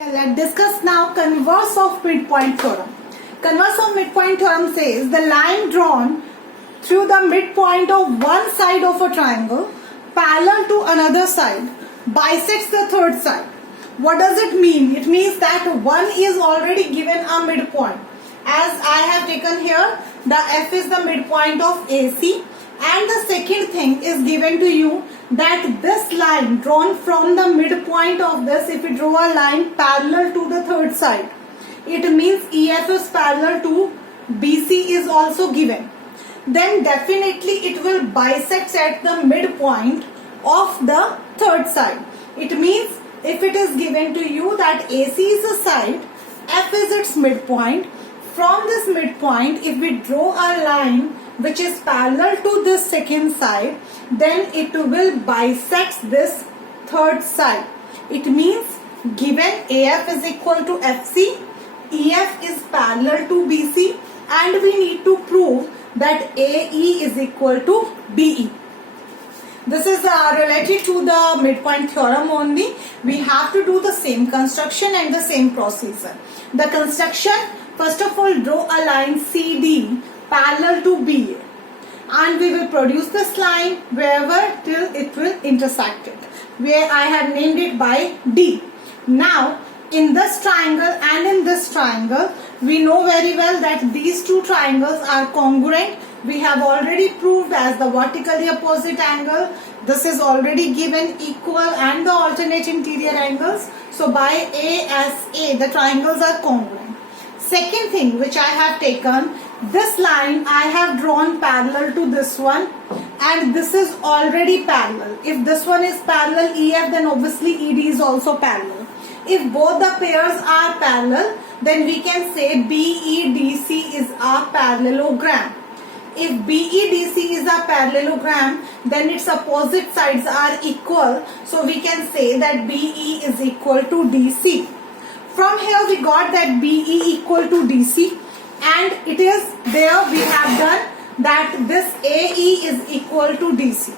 Let's discuss now converse of midpoint theorem. Converse of midpoint theorem says the line drawn through the midpoint of one side of a triangle parallel to another side bisects the third side. What does it mean? It means that one is already given a midpoint. As I have taken here, the F is the midpoint of AC, and the second thing is given to you that this line drawn from the midpoint of this, if we draw a line parallel to the third side, it means EF is parallel to BC is also given. Then definitely it will bisect at the midpoint of the third side. It means if it is given to you that AC is a side, F is its midpoint. From this midpoint, if we draw a line which is parallel to this second side, then it will bisect this third side. It means given AF is equal to FC, EF is parallel to BC, and we need to prove that AE is equal to BE. This is related to the midpoint theorem only. We have to do the same construction and the same procedure. The construction, first of all, draw a line CD parallel to BA, and we will produce this line wherever till it will intersect it, where I have named it by D. Now in this triangle and in this triangle, we know very well that these two triangles are congruent. We have already proved as the vertically opposite angle. This is already given equal and the alternate interior angles. So by ASA, the triangles are congruent. Second thing which I have taken, this line I have drawn parallel to this one, and this is already parallel. If this one is parallel EF, then obviously ED is also parallel. If both the pairs are parallel, then we can say BEDC is a parallelogram. If BEDC is a parallelogram, then its opposite sides are equal. So we can say that BE is equal to DC. From here we got that BE equal to DC, and it is there we have done that this AE is equal to DC.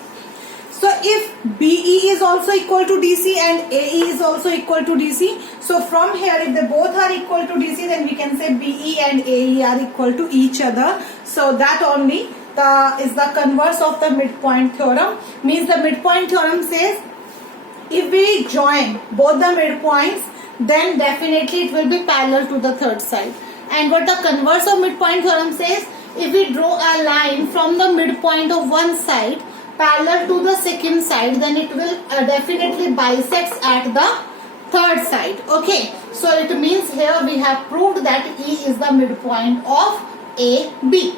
So if BE is also equal to DC and AE is also equal to DC, so from here if they both are equal to DC, then we can say BE and AE are equal to each other. So that only is the converse of the midpoint theorem. Means the midpoint theorem says if we join both the midpoints, then definitely it will be parallel to the third side. And what the converse of midpoint theorem says, if we draw a line from the midpoint of one side parallel to the second side, then it will definitely bisects at the third side. Okay, so it means here we have proved that E is the midpoint of AB.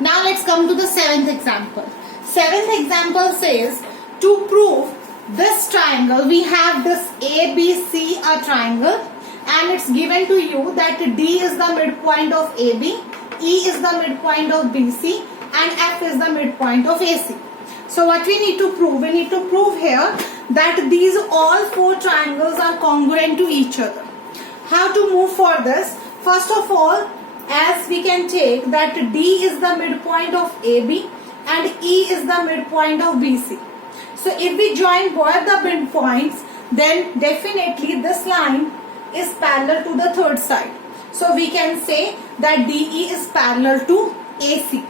Now let's come to the seventh example. Seventh example says to prove this triangle, we have this ABC a triangle, and it's given to you that D is the midpoint of AB, E is the midpoint of BC, and F is the midpoint of AC. So what we need to prove? We need to prove here that these all four triangles are congruent to each other. How to move for this? First of all, as we can take that D is the midpoint of AB and E is the midpoint of BC. So if we join both the midpoints, then definitely this line is parallel to the third side. So we can say that DE is parallel to AC.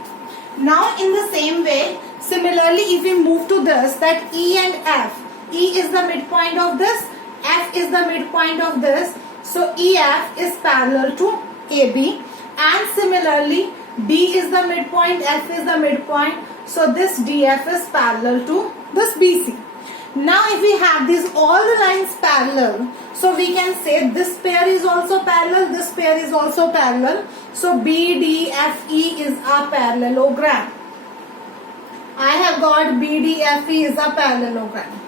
Now in the same way, similarly if we move to this, that E and F, E is the midpoint of this, F is the midpoint of this. So EF is parallel to AB, and similarly D is the midpoint, F is the midpoint. So this DF is parallel to this BC. Now if we have these all the lines parallel, so we can say this pair is also parallel, this pair is also parallel. So BDFE is a parallelogram. I have got BDFE is a parallelogram.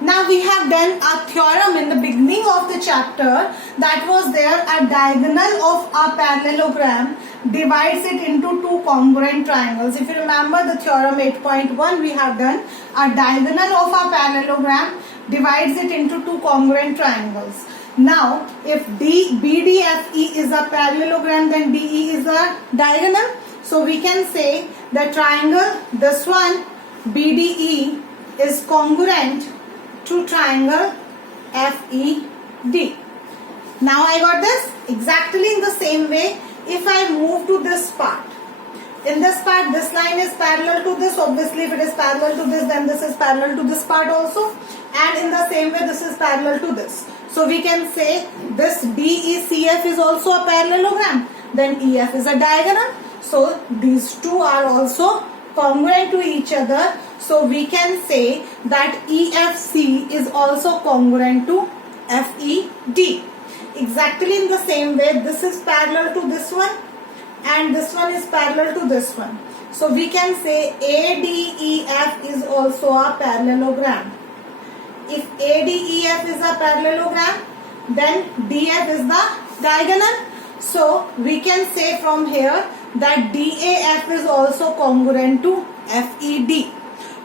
Now we have done a theorem in the beginning of the chapter, that was there a diagonal of a parallelogram divides it into two congruent triangles. If you remember the theorem 8.1, we have done a diagonal of a parallelogram divides it into two congruent triangles. Now if BDFE is a parallelogram, then DE is a diagonal. So we can say the triangle, this one BDE is congruent to triangle FED. Now I got this. Exactly in the same way, if I move to this part, in this part this line is parallel to this. Obviously if it is parallel to this, then this is parallel to this part also, and in the same way this is parallel to this. So we can say this DECF is also a parallelogram, then EF is a diagonal. So these two are also congruent to each other. So we can say that EFC is also congruent to FED. Exactly in the same way, this is parallel to this one and this one is parallel to this one. So we can say ADEF is also a parallelogram. If ADEF is a parallelogram, then DF is the diagonal. So we can say from here that DAF is also congruent to FED.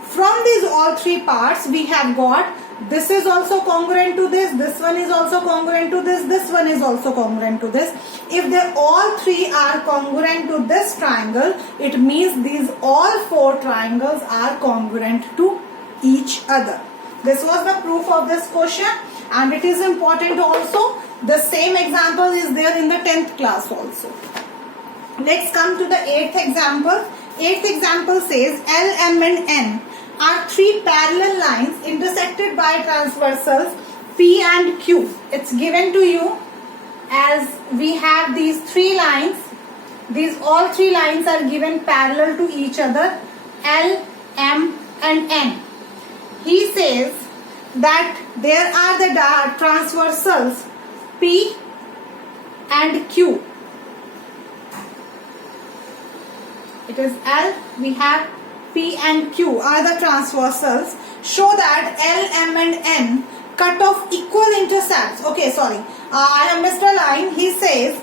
From these all three parts we have got this is also congruent to this one is also congruent to this one is also congruent to this. If they all three are congruent to this triangle, it means these all four triangles are congruent to each other. This was the proof of this question, and it is important also. The same example is there in the 10th class also. Let's come to the 8th example. 8th example says L, M and N are three parallel lines intersected by transversals P and Q. It's given to you as we have these three lines. These all three lines are given parallel to each other, L, M and N. He says that there are the transversals P and Q. It is L, we have P and Q are the transversals. Show that L, M and N cut off equal intercepts. Okay, sorry, I have missed a line. He says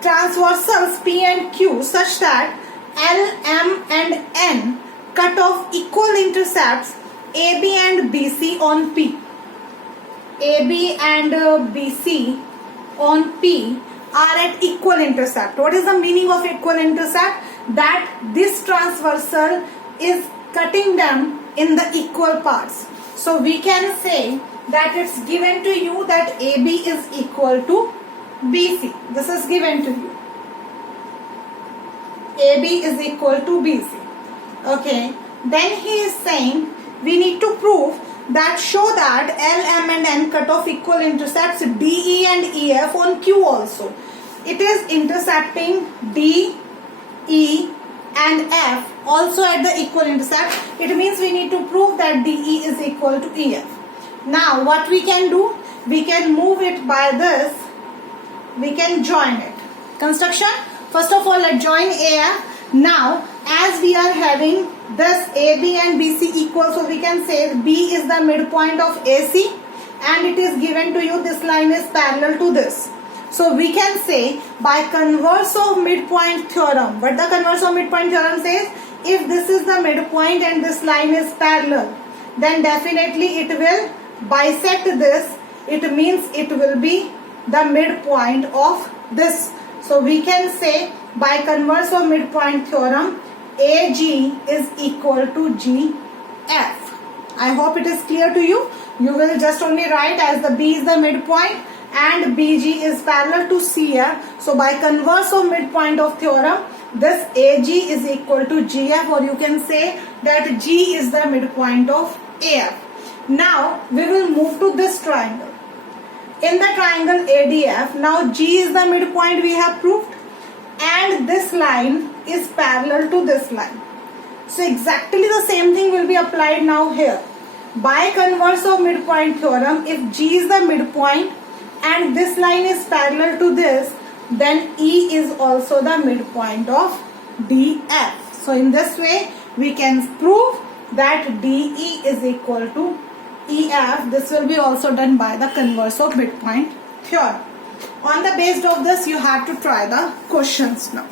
transversals P and Q such that L, M and N cut off equal intercepts AB and BC on P. AB and BC on P are at equal intercept. What is the meaning of equal intercept? That this transversal is cutting them in the equal parts. So we can say that it's given to you that AB is equal to BC. This is given to you. AB is equal to BC. Okay. Then he is saying we need to prove that show that L, M and N cut off equal intercepts DE and EF on Q also. It is intercepting D, E and F also at the equal intercept. It means we need to prove that DE is equal to EF. Now what we can do? We can move it by this. We can join it. Construction. First of all, let's join AF. Now as we are having this AB and BC equal, so we can say B is the midpoint of AC and it is given to you this line is parallel to this. So we can say by converse of midpoint theorem. What the converse of midpoint theorem says? If this is the midpoint and this line is parallel, then definitely it will bisect this. It means it will be the midpoint of this. So we can say by converse of midpoint theorem, AG is equal to GF. I hope it is clear to you. You will just only write as the B is the midpoint and BG is parallel to CF. So by converse of midpoint of theorem, this AG is equal to GF, or you can say that G is the midpoint of AF. Now we will move to this triangle. In the triangle ADF, now G is the midpoint we have proved and this line is parallel to this line. So exactly the same thing will be applied now here. By converse of midpoint theorem, if G is the midpoint and this line is parallel to this, then E is also the midpoint of DF. So in this way we can prove that DE is equal to EF. This will be also done by the converse of midpoint theorem. On the basis of this, you have to try the questions now.